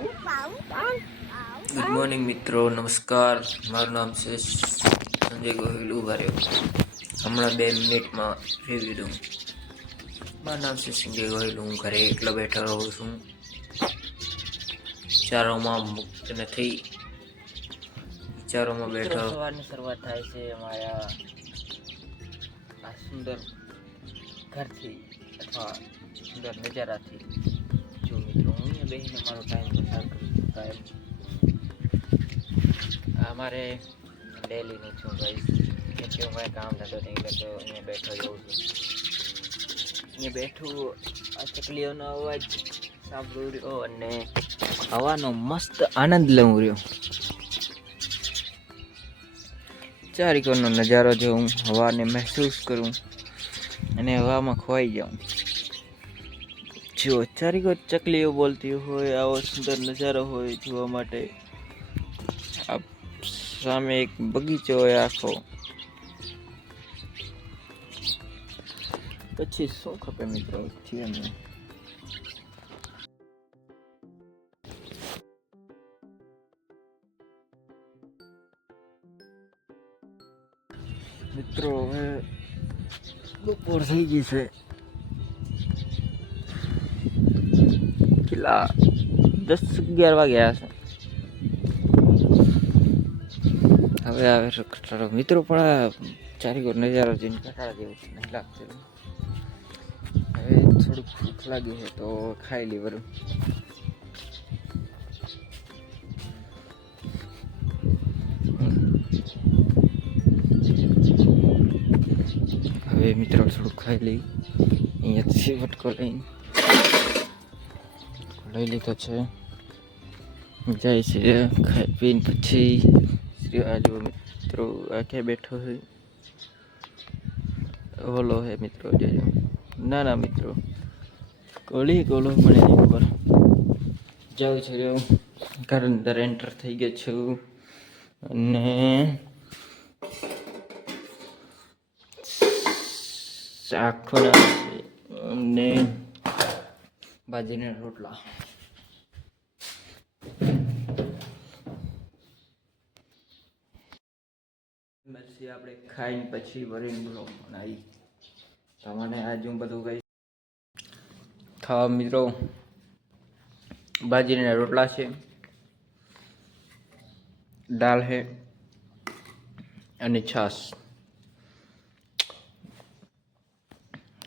Good morning મિત્રો. નમસ્કાર. મારું નામ છે સંજય ગોહિલ ઊભા હમણાં બે મિનિટમાં રિવ્યુ દઉં. મારું નામ છે સંજય ગોહિલ. હું ઘરે એકલો બેઠો રહું છું. વિચારોમાં મુક્ત નથી. વિચારોમાં બેઠો સવારની શરૂઆત થાય છે અમારા આ સુંદર ઘરથી અથવા સુંદર નજારાથી. બેસીને મારો ટાઈમ પસાર કરી આ અમારે ડેલીનું છું ભાઈ. કે હું કાંઈ કામ ધંધો નહીં કરતો અહીંયા બેઠો જઉં છું. અહીંયા બેઠું, આ ચકલીઓનો અવાજ સાંભળું રહ્યો અને હવાનો મસ્ત આનંદ લઉં રહ્યો. ચારિકોનો નજારો જોઉં, હવાને મહેસૂસ કરું અને હવામાં ખોવાઈ જાઉં. જો ચારિકોર ચકલીઓ બોલતી હોય આવો સુંદર નજારો હોય જોવા માટે. આ સામે એક બગીચો હોય આખો. પછી શું ખપે મિત્રો? જીવનમાં મિત્રો, હવે બપોર થઈ ગઈ છે. કેટલા દસ અગિયાર વાગ્યા હશે હવે આવે છે મિત્રો પણ ચારેકોર નજારો જોઈને કટાળા જેવું નહીં લાગતું હવે થોડુંક ભૂખ લાગી છે, તો ખાઈ લી બરું હવે મિત્રો થોડુંક ખાઈ લઈ અહીંયાથી વટકો લઈને. લઈ લીધો છે. જાય છે. ખાઈ પીને પછી શ્રી આજુ મિત્રો આ ક્યાં બેઠો હોય ઓલો હે મિત્રો જોજો ના ના, મિત્રો. કોળી કોલો મને નહીં ખબર જાઉં છું ઘર અંદર એન્ટર થઈ ગયો છું. અને શાકના અને બાજરીના રોટલા. પછી આપણે ખાઈને પછી વરીને બ્લોગ બનાવી. તમને આજ હું બધું કઈ ખાવા મિત્રો બાજરીના રોટલા છે, દાળ છે અને છાશ.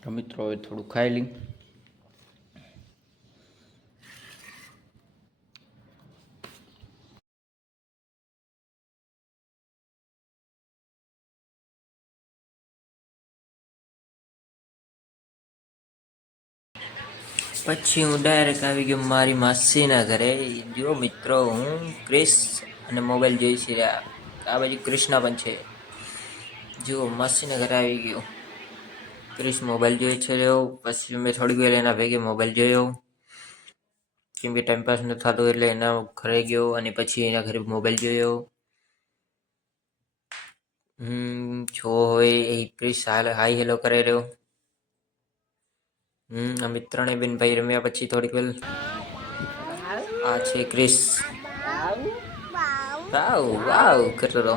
તો મિત્રો, હવે થોડું ખાઈ લઈ પછી હું ડાયરેક્ટ આવી ગયો મારી માસીના ઘરે. જો મિત્રો, હું, ક્રિસ અને મોબાઈલ જોઈ છે. આ બાજુ ક્રિષ્ના પણ છે. જુઓ, માસીના ઘરે આવી ગયો. ક્રિસ મોબાઈલ જોઈ છે રહ્યો. પછી મેં થોડી વાર એના ભેગે મોબાઈલ જોયો. કેમ કે ટાઈમ પાસ ન થતો એટલે એના ઘરે ગયો અને પછી એના ઘરે મોબાઈલ જોયો. હમ છો હોય એ ક્રિસ હાલ હાઈ હેલો કરે રહ્યો. હમ અમે ત્રણેય બેન ભાઈ રમ્યા પછી થોડીક વેલ આ છે ક્રિસ. વાવ વાવ કરતો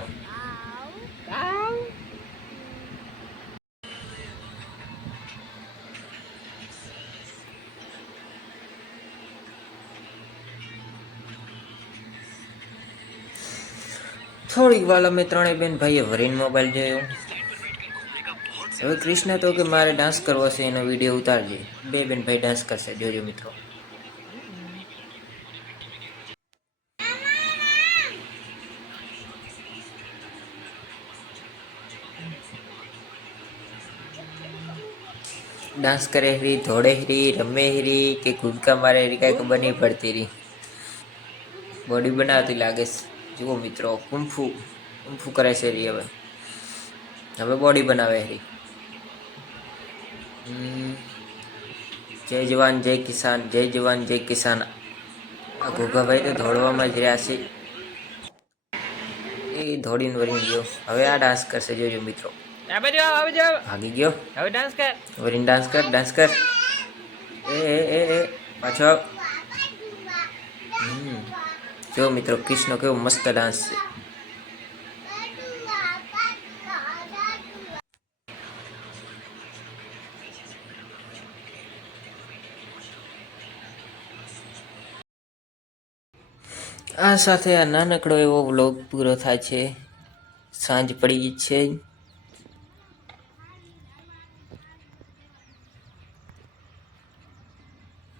થોડીક વાર અમે ત્રણેય બેન ભાઈએ વરીન મોબાઈલ જોયો. હવે ક્રિષ્ના તો કે મારે ડાન્સ કરવો છે, એનો વીડિયો ઉતારજે. બે બેન ભાઈ ડાન્સ કરશે. જોજો મિત્રો. ડાન્સ કરે હરી, ધોળે હરી, રમે હરી કે કૂદકા મારે હરી કાંઈ ખબર નહીં પડતી રહી બોડી બનાવતી લાગે છે. જુઓ મિત્રો, કુંફુ. કુંફુ કરે છે હરી હવે. હવે બોડી બનાવે હરી. જય જવાન જય કિસાન જય જવાન જય કિસાન. આ ઘોઘાભાઈ તો દોડવામાં જ રહ્યા છે. એ દોડીને વળીને ગયો. હવે આ ડાન્સ કરશે. જોજો મિત્રો. આવે જાઓ આવે જાઓ. ભાગી ગયો. હવે ડાન્સ કર. વરીને ડાન્સ કર ડાન્સ કર. એ એ એ એ. પાછો. હમ. જો મિત્રો કૃષ્ણ કેવો મસ્ત ડાન્સ છે. આ સાથે આ નાનકડો એવો વ્લોગ પૂરો થાય છે. સાંજ પડી છે.